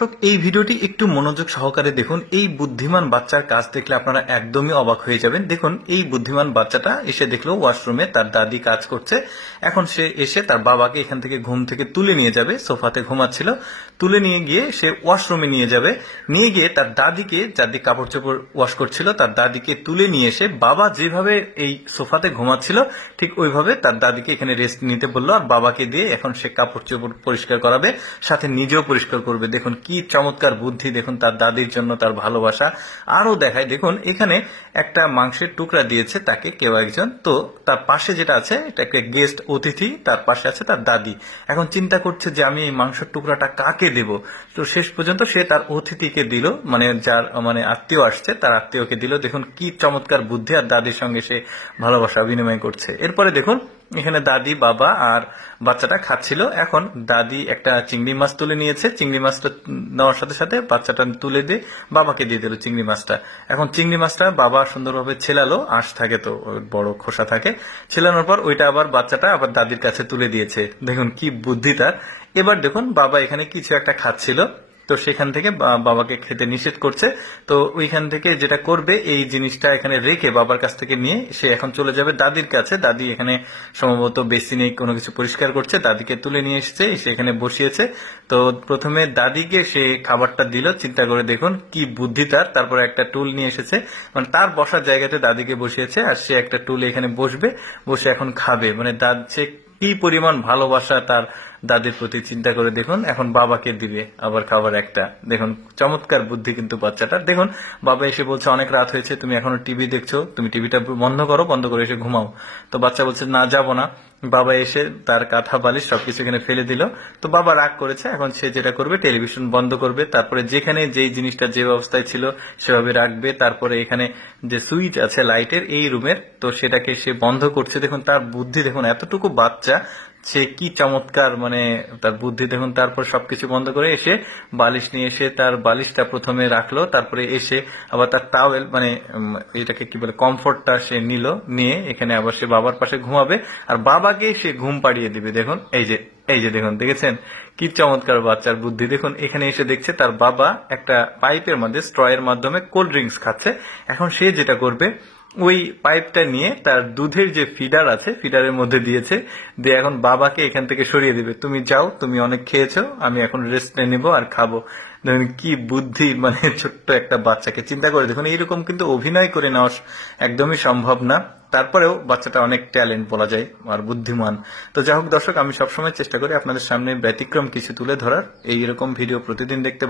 তো এই ভিডিওটি একটু মনোযোগ সহকারে দেখুন। এই বুদ্ধিমান বাচ্চার কাজ দেখলে আপনারা একদমই অবাক হয়ে যাবেন। দেখুন, এই বুদ্ধিমান বাচ্চাটা এসে দেখলো ওয়াশরুমে তার দাদি কাজ করছে। এখন সে এসে তার বাবাকে এখান থেকে ঘুম থেকে তুলে নিয়ে যাবে, সোফাতে ঘুমাচ্ছিল, তুলে নিয়ে গিয়ে সে ওয়াশরুমে নিয়ে যাবে। নিয়ে গিয়ে তার দাদিকে, দাদি কাপড় চোপড় ওয়াশ করছিল, তার দাদিকে তুলে নিয়ে এসে বাবা যেভাবে এই সোফাতে ঘুমাচ্ছিল ঠিক ওইভাবে তার দাদিকে এখানে রেস্ট নিতে বললো, আর বাবাকে দিয়ে এখন সে কাপড় চোপড় পরিষ্কার করাবে, সাথে নিজেও পরিষ্কার করবে। দেখুন কি চমৎকার বুদ্ধি, দেখুন তার দাদির জন্য তার ভালোবাসা। আরো দেখায়, দেখুন এখানে একটা মাংসের টুকরা দিয়েছে তাকে কেউ একজন, তো তার পাশে যেটা আছে এটা একটা গেস্ট অতিথি, তার পাশে আছে তার দাদি। এখন চিন্তা করছে যে আমি এই মাংসের টুকরাটা কাকে দেব। তো শেষ পর্যন্ত সে তার অতিথিকে দিল, মানে যার মানে আত্মীয় আসছে তার আত্মীয়কে দিল। দেখুন কি চমৎকার বুদ্ধি, আর দাদির সঙ্গে সে ভালোবাসা বিনিময় করছে। এরপরে দেখুন এখানে দাদি, বাবা আর বাচ্চাটা খাচ্ছিল। এখন দাদি একটা চিংড়ি মাছ তুলে নিয়েছে, চিংড়ি মাছটা নেওয়ার সাথে সাথে বাচ্চাটা তুলে দিয়ে বাবাকে দিয়ে দিল চিংড়ি মাছটা। এখন চিংড়ি মাছটা বাবা সুন্দরভাবে ছেলালো, আঁশ থাকে তো বড় খোসা থাকে, ছেলানোর পর ওইটা আবার বাচ্চাটা আবার দাদির কাছে তুলে দিয়েছে। দেখুন কি বুদ্ধি তার। এবার দেখুন বাবা এখানে কিছু একটা খাচ্ছিল, তো সেখান থেকে বাবাকে খেতে নিষেধ করছে। তো ওইখান থেকে যেটা করবে, এই জিনিসটা এখানে রেখে বাবার কাছ থেকে নিয়ে সে এখন চলে যাবে দাদির কাছে। দাদি এখানে সম্ভবত বেসিনে কোনো কিছু পরিষ্কার করছে, দাদিকে তুলে নিয়ে এসেছে, সে এখানে বসিয়েছে। তো প্রথমে দাদিকে সে খাবারটা দিল, চিন্তা করে দেখুন কি বুদ্ধি তার। তারপরে একটা টুল নিয়ে এসেছে, মানে তার বসার জায়গাতে দাদিকে বসিয়েছে, আর সে একটা টুলে এখানে বসবে, বসে এখন খাবে। মানে সে কি পরিমাণ ভালোবাসা তার দাদির প্রতি, চিন্তা করে দেখুন। এখন বাবাকে দিবে আবার খাবার একটা। দেখুন চমৎকার বুদ্ধি কিন্তু বাচ্চাটা। দেখুন বাবা এসে বলছে অনেক রাত হয়েছে, তুমি এখনো টিভি দেখছো, তুমি টিভিটা বন্ধ করো, বন্ধ করে এসে ঘুমাও। তো বাচ্চা বলছে না, যাবো না। বাবা এসে তার কাঁথা বালিশ সবকিছু এখানে ফেলে দিল। তো বাবা রাগ করেছে, এখন সে যেটা করবে টেলিভিশন বন্ধ করবে, তারপরে যেখানে যেই জিনিসটা যে অবস্থায় ছিল সেভাবে রাখবে। তারপরে এখানে যে সুইচ আছে লাইটের এই রুমের, তো সেটাকে সে বন্ধ করছে। দেখুন তার বুদ্ধি, দেখুন এতটুকু বাচ্চা সে কি চমৎকার, মানে তার বুদ্ধি দেখুন। তারপর সবকিছু বন্ধ করে এসে বালিশ নিয়ে এসে তার বালিশটা প্রথমে রাখলো, তারপরে এসে আবার তার টাওয়েল, মানে এটাকে কি বলে, কমফোর্টটা সে নিল, নিয়ে এখানে আবার সে বাবার পাশে ঘুমাবে, আর বাবাকে সে ঘুম পাড়িয়ে দিবে। দেখুন এই যে দেখুন, দেখেছেন কি চমৎকার বাচ্চার বুদ্ধি। দেখুন এখানে এসে দেখছে তার বাবা একটা পাইপের মধ্যে স্ট্র এর মাধ্যমে কোল্ড ড্রিঙ্কস খাচ্ছে। এখন সে যেটা করবে, ওই পাইপটা নিয়ে তার দুধের যে ফিডার আছে ফিডারের মধ্যে দিয়েছে, দিয়ে এখন বাবাকে এখান থেকে সরিয়ে দিবে, তুমি যাও, তুমি অনেক খেয়েছো, আমি এখন রেস্ট নিবো আর খাবো। দেখুন কি বুদ্ধি, মানে ছোট্ট একটা বাচ্চাকে, চিন্তা করে দেখুন। এইরকম কিন্তু অভিনয় করে নেওয়া একদমই সম্ভব না, তারপরেও বাচ্চাটা অনেক ট্যালেন্ট বলা যায় আর বুদ্ধিমান। তো যাই হোক দর্শক, আমি সবসময় চেষ্টা করি আপনাদের সামনে ব্যতিক্রম কিছু তুলে ধরার। এইরকম ভিডিও প্রতিদিন দেখতে